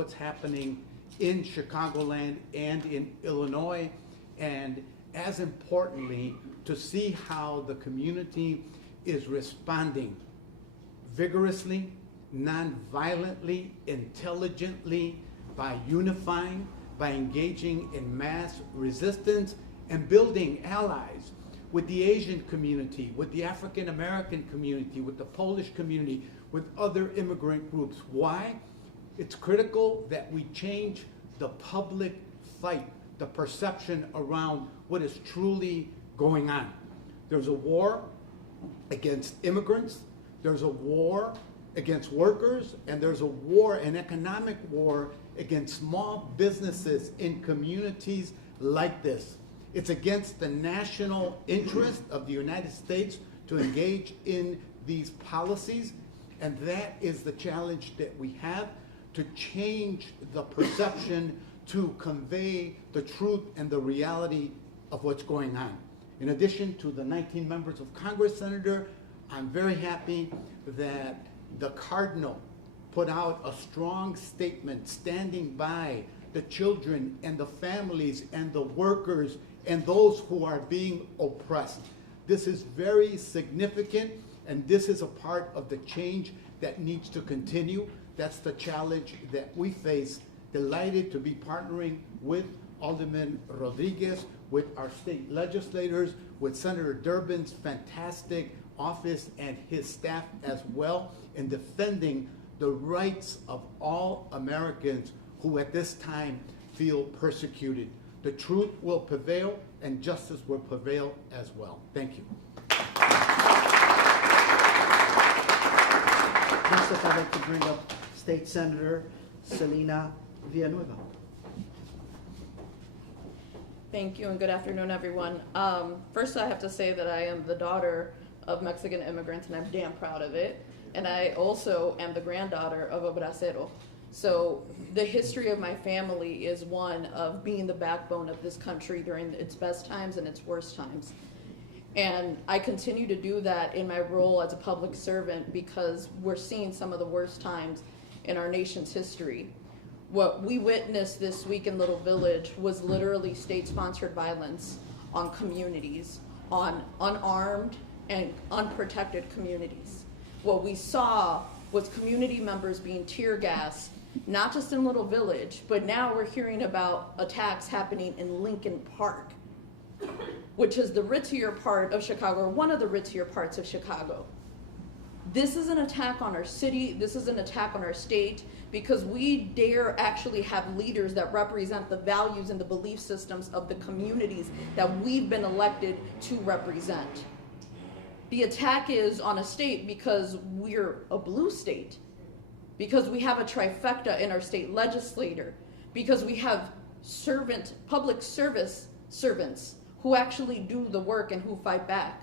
what's happening in Chicagoland and in Illinois, and as importantly, to see how the community is responding vigorously, non-violently, intelligently, by unifying, by engaging in mass resistance and building allies with the Asian community, with the African American community, with the Polish community, with other immigrant groups. Why? It's critical that we change the public fight, the perception around what is truly going on. There's a war against immigrants, there's a war against workers, and there's a war, an economic war, against small businesses in communities like this. It's against the national interest of the United States to engage in these policies, and that is the challenge that we have, to change the perception, to convey the truth and the reality of what's going on. In addition to the 19 members of Congress, Senator, I'm very happy that the Cardinal put out a strong statement standing by the children and the families and the workers and those who are being oppressed. This is very significant, and this is a part of the change that needs to continue. That's the challenge that we face. Delighted to be partnering with Alderman Rodriguez, with our state legislators, with Senator Durbin's fantastic office and his staff as well, in defending the rights of all Americans who at this time feel persecuted. The truth will prevail and justice will prevail as well. Thank you. Next up, I'd like to bring up State Senator Selena Villanueva. Thank you and good afternoon, everyone. First, I have to say that I am the daughter of Mexican immigrants and I'm damn proud of it. And I also am the granddaughter of a bracero. So the history of my family is one of being the backbone of this country during its best times and its worst times. And I continue to do that in my role as a public servant because we're seeing some of the worst times in our nation's history. What we witnessed this week in Little Village was literally state-sponsored violence on communities, on unarmed and unprotected communities. What we saw was community members being tear gassed, not just in Little Village, but now we're hearing about attacks happening in Lincoln Park, which is the ritzier part of Chicago, or one of the ritzier parts of Chicago. This is an attack on our city, this is an attack on our state, because we dare actually have leaders that represent the values and the belief systems of the communities that we've been elected to represent. The attack is on a state because we're a blue state, because we have a trifecta in our state legislature, because we have public service servants who actually do the work and who fight back.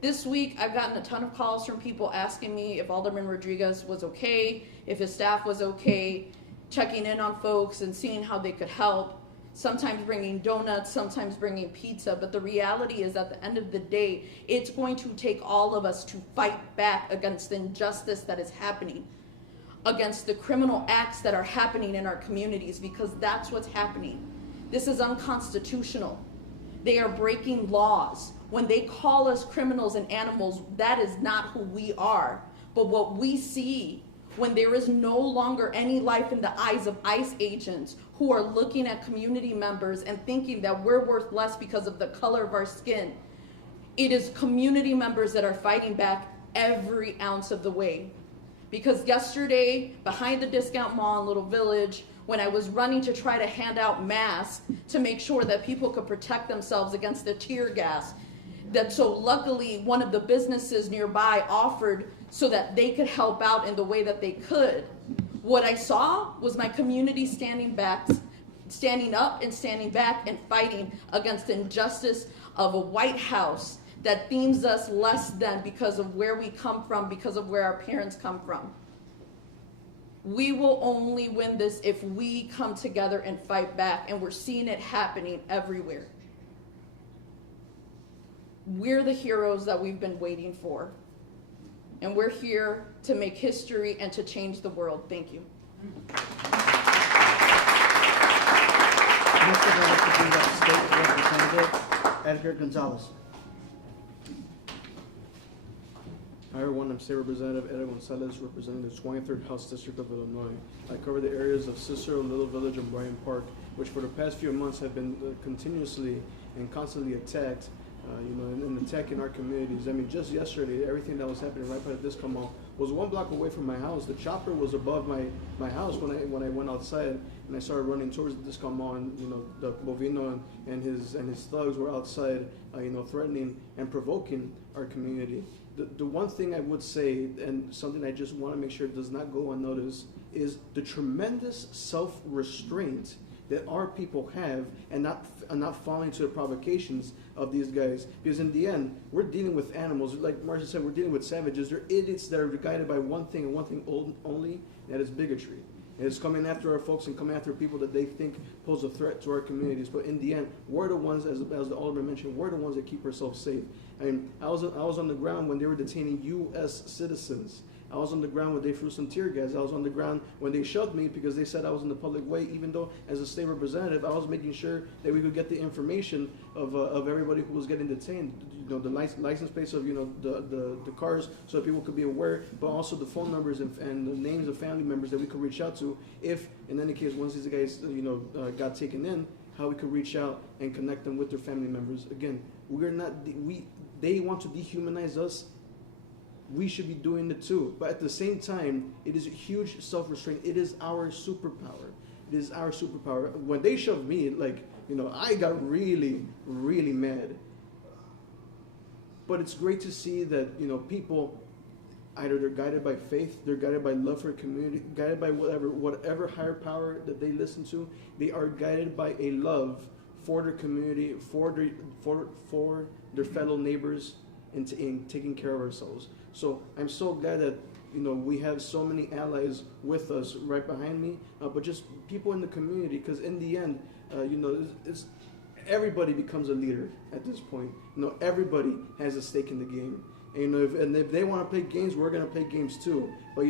This week, I've gotten a ton of calls from people asking me if Alderman Rodriguez was okay, if his staff was okay, checking in on folks and seeing how they could help, sometimes bringing donuts, sometimes bringing pizza. But the reality is, at the end of the day, it's going to take all of us to fight back against the injustice that is happening, against the criminal acts that are happening in our communities, because that's what's happening. This is unconstitutional. They are breaking laws. When they call us criminals and animals, that is not who we are. But what we see when there is no longer any life in the eyes of ICE agents who are looking at community members and thinking that we're worth less because of the color of our skin, it is community members that are fighting back every ounce of the way. Because yesterday, behind the discount mall in Little Village, when I was running to try to hand out masks to make sure that people could protect themselves against the tear gas, so luckily one of the businesses nearby offered so that they could help out in the way that they could. What I saw was my community standing up and standing back and fighting against the injustice of a White House that deems us less than because of where we come from, because of where our parents come from. We will only win this if we come together and fight back, and we're seeing it happening everywhere. We're the heroes that we've been waiting for, and we're here to make history and to change the world. Thank you. Edgar Gonzalez. Hi everyone, I'm State Representative Edgar Gonzalez, representing the 23rd House District of Illinois. I cover the areas of Cicero, Little Village, and Bryant Park, which for the past few months have been continuously and constantly attacked, and attacking our communities. I mean, just yesterday, everything that was happening right by the disco mall was 1 block away from my house. The chopper was above my house when I went outside and I started running towards the disco mall, and the Bovino and his thugs were outside, threatening and provoking our community. The one thing I would say, and something I just want to make sure does not go unnoticed, is the tremendous self-restraint that our people have, and not falling to the provocations of these guys. Because in the end, we're dealing with animals. Like Marcia said, we're dealing with savages. They're idiots that are guided by one thing and one thing only, and that is bigotry. And it's coming after our folks and coming after people that they think pose a threat to our communities. But in the end, we're the ones, as the Alderman mentioned, we're the ones that keep ourselves safe. I mean, I was on the ground when they were detaining U.S. citizens. I was on the ground when they threw some tear gas. I was on the ground when they shoved me because they said I was in the public way, even though as a state representative, I was making sure that we could get the information of everybody who was getting detained. The license plates of the cars, so that people could be aware, but also the phone numbers and the names of family members that we could reach out to if, in any case, once these guys got taken in, how we could reach out and connect them with their family members. Again, they want to dehumanize us. We should be doing it too. But at the same time, it is a huge self-restraint. It is our superpower. It is our superpower. When they shoved me, I got really, really mad. But it's great to see that, people, either they're guided by faith, they're guided by love for community, guided by whatever higher power that they listen to, they are guided by a love for their community, for their fellow neighbors, and in taking care of ourselves. So I'm so glad that we have so many allies with us right behind me, but just people in the community, because in the end, it's everybody becomes a leader at this point. Everybody has a stake in the game, and if they want to play games, we're gonna play games too. But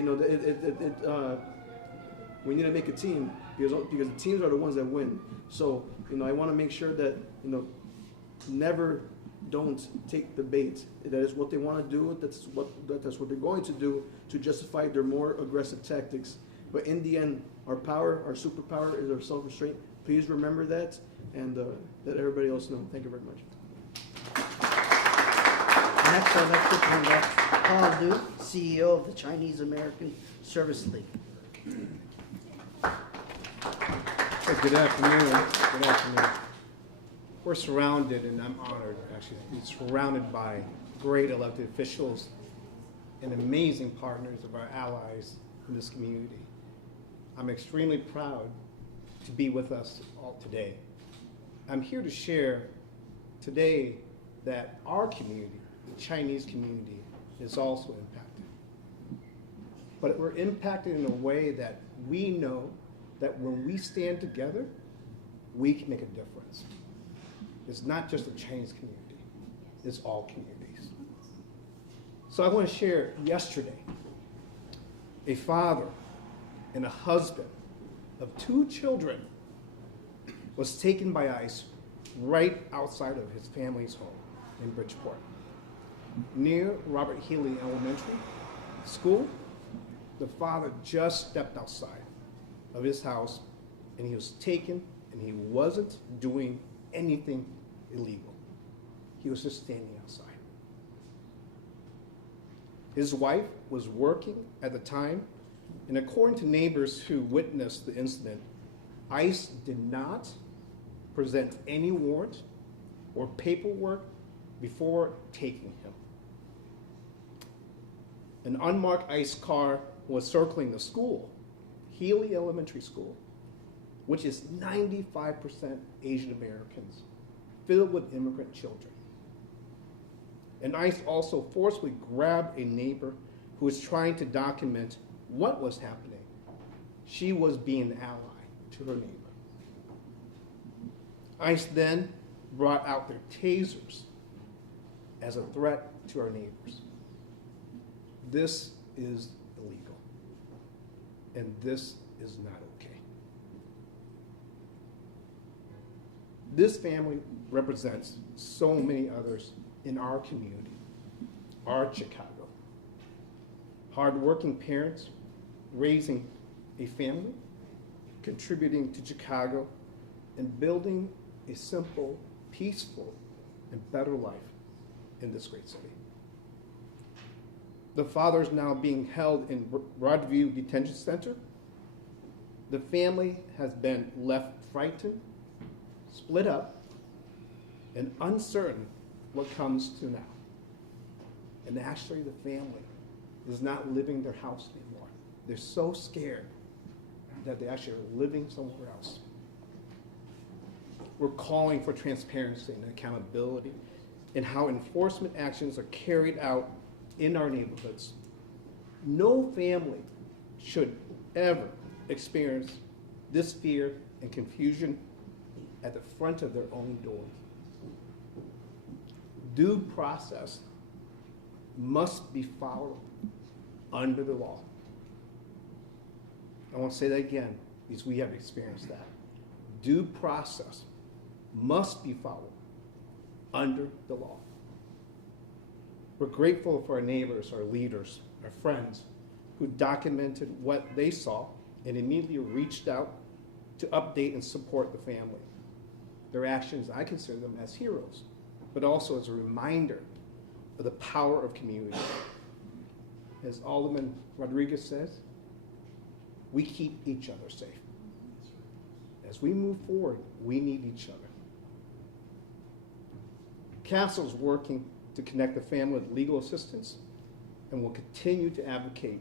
we need to make a team because the teams are the ones that win. So I want to make sure that never don't take the bait. That is what they want to do. That's what they're going to do to justify their more aggressive tactics. But in the end, our power, our superpower, is our self-restraint. Please remember that, and let everybody else know. Thank you very much. Next, I'd like to bring up Paul Du, CEO of the Chinese American Service League. Good afternoon. Good afternoon. We're surrounded, and I'm honored actually, to be surrounded by great elected officials and amazing partners of our allies in this community. I'm extremely proud to be with us all today. I'm here to share today that our community, the Chinese community, is also impacted. But we're impacted in a way that we know that when we stand together, we can make a difference. It's not just the Chinese community, it's all communities. So I want to share yesterday, a father and a husband of 2 children was taken by ICE right outside of his family's home in Bridgeport. Near Robert Healy Elementary School, the father just stepped outside of his house and he was taken, and he wasn't doing anything illegal. He was just standing outside. His wife was working at the time, and according to neighbors who witnessed the incident, ICE did not present any warrant or paperwork before taking him. An unmarked ICE car was circling the school, Healy Elementary School, which is 95% Asian Americans, filled with immigrant children. And ICE also forcibly grabbed a neighbor who was trying to document what was happening. She was being an ally to her neighbor. ICE then brought out their tasers as a threat to our neighbors. This is illegal, and this is not okay. This family represents so many others in our community, our Chicago. Hardworking parents raising a family, contributing to Chicago, and building a simple, peaceful, and better life in this great city. The father is now being held in Broadview Detention Center. The family has been left frightened, split up, and uncertain what comes to now. And actually the family is not living their house anymore. They're so scared that they actually are living somewhere else. We're calling for transparency and accountability in how enforcement actions are carried out in our neighborhoods. No family should ever experience this fear and confusion at the front of their own door. Due process must be followed under the law. I want to say that again because we have experienced that. Due process must be followed under the law. We're grateful for our neighbors, our leaders, our friends who documented what they saw and immediately reached out to update and support the family. Their actions, I consider them as heroes, but also as a reminder of the power of community. As Alderman Rodriguez says, we keep each other safe. As we move forward, we need each other. Council is working to connect the family with legal assistance and will continue to advocate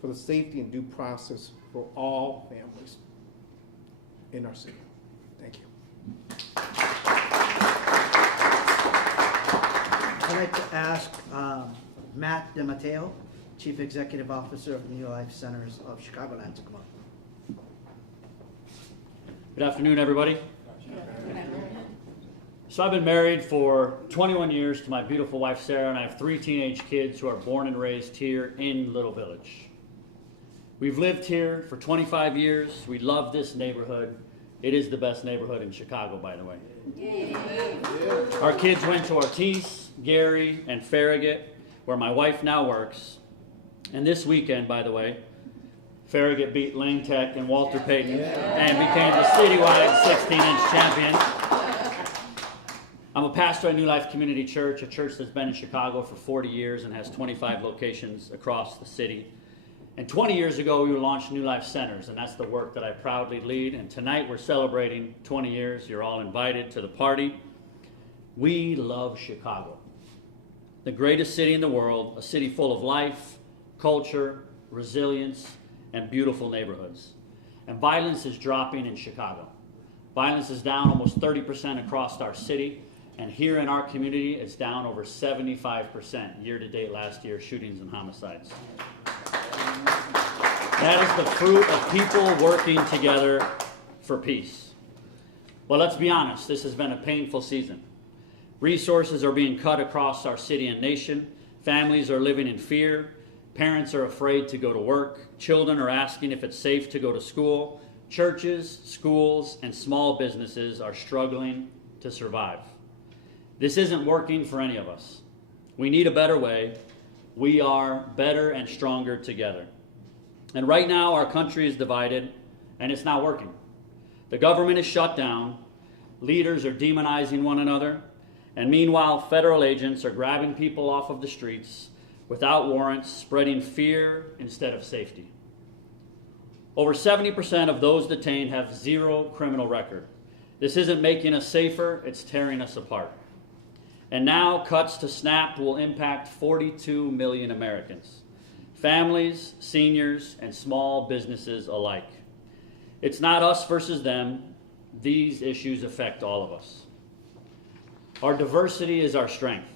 for the safety and due process for all families in our city. Thank you. I'd like to ask Matt DeMatteo, Chief Executive Officer of the New Life Centers of Chicagoland, to come up. Good afternoon, everybody. So I've been married for 21 years to my beautiful wife, Sarah, and I have 3 teenage kids who are born and raised here in Little Village. We've lived here for 25 years. We love this neighborhood. It is the best neighborhood in Chicago, by the way. Our kids went to Ortiz, Gary, and Farragut, where my wife now works. And this weekend, by the way, Farragut beat Lane Tech and Walter Payton and became the citywide 16-inch champion. I'm a pastor at New Life Community Church, a church that's been in Chicago for 40 years and has 25 locations across the city. And 20 years ago, we launched New Life Centers, and that's the work that I proudly lead. And tonight, we're celebrating 20 years. You're all invited to the party. We love Chicago, the greatest city in the world, a city full of life, culture, resilience, and beautiful neighborhoods. And violence is dropping in Chicago. Violence is down almost 30% across our city. And here in our community, it's down over 75% year-to-date last year, shootings and homicides. That is the fruit of people working together for peace. Well, let's be honest, this has been a painful season. Resources are being cut across our city and nation. Families are living in fear. Parents are afraid to go to work. Children are asking if it's safe to go to school. Churches, schools, and small businesses are struggling to survive. This isn't working for any of us. We need a better way. We are better and stronger together. And right now, our country is divided, and it's not working. The government is shut down. Leaders are demonizing one another. And meanwhile, federal agents are grabbing people off of the streets without warrants, spreading fear instead of safety. Over 70% of those detained have 0 criminal record. This isn't making us safer, it's tearing us apart. And now cuts to SNAP will impact 42 million Americans, families, seniors, and small businesses alike. It's not us versus them. These issues affect all of us. Our diversity is our strength.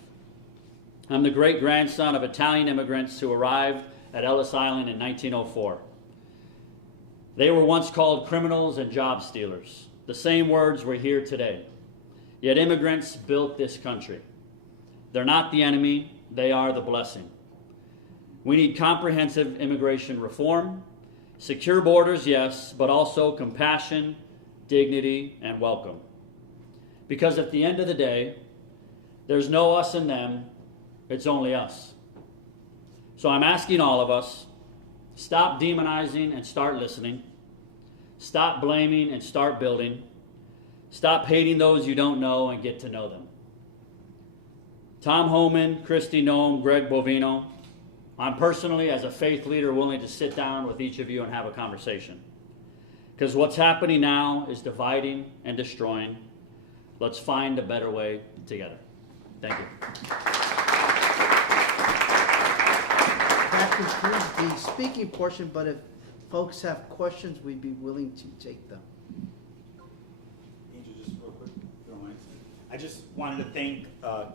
I'm the great-grandson of Italian immigrants who arrived at Ellis Island in 1904. They were once called criminals and job stealers. The same words were here today. Yet immigrants built this country. They're not the enemy, they are the blessing. We need comprehensive immigration reform, secure borders, yes, but also compassion, dignity, and welcome. Because at the end of the day, there's no us and them, it's only us. So I'm asking all of us, stop demonizing and start listening. Stop blaming and start building. Stop hating those you don't know and get to know them. Tom Homan, Christy Noem, Greg Bovino, I'm personally, as a faith leader, willing to sit down with each of you and have a conversation. Because what's happening now is dividing and destroying. Let's find a better way together. Thank you. That concludes the speaking portion, but if folks have questions, we'd be willing to take them. Angel, just real quick, if you don't mind. I just wanted to thank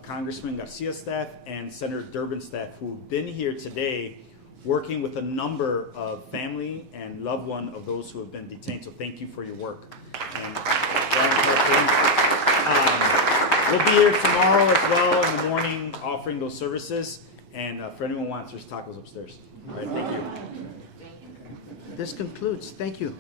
Congressman Garcia's staff and Senator Durbin's staff who've been here today working with a number of family and loved one of those who have been detained. So thank you for your work. And we'll be here tomorrow as well in the morning offering those services. And for anyone who wants, there's tacos upstairs. All right, thank you. This concludes. Thank you.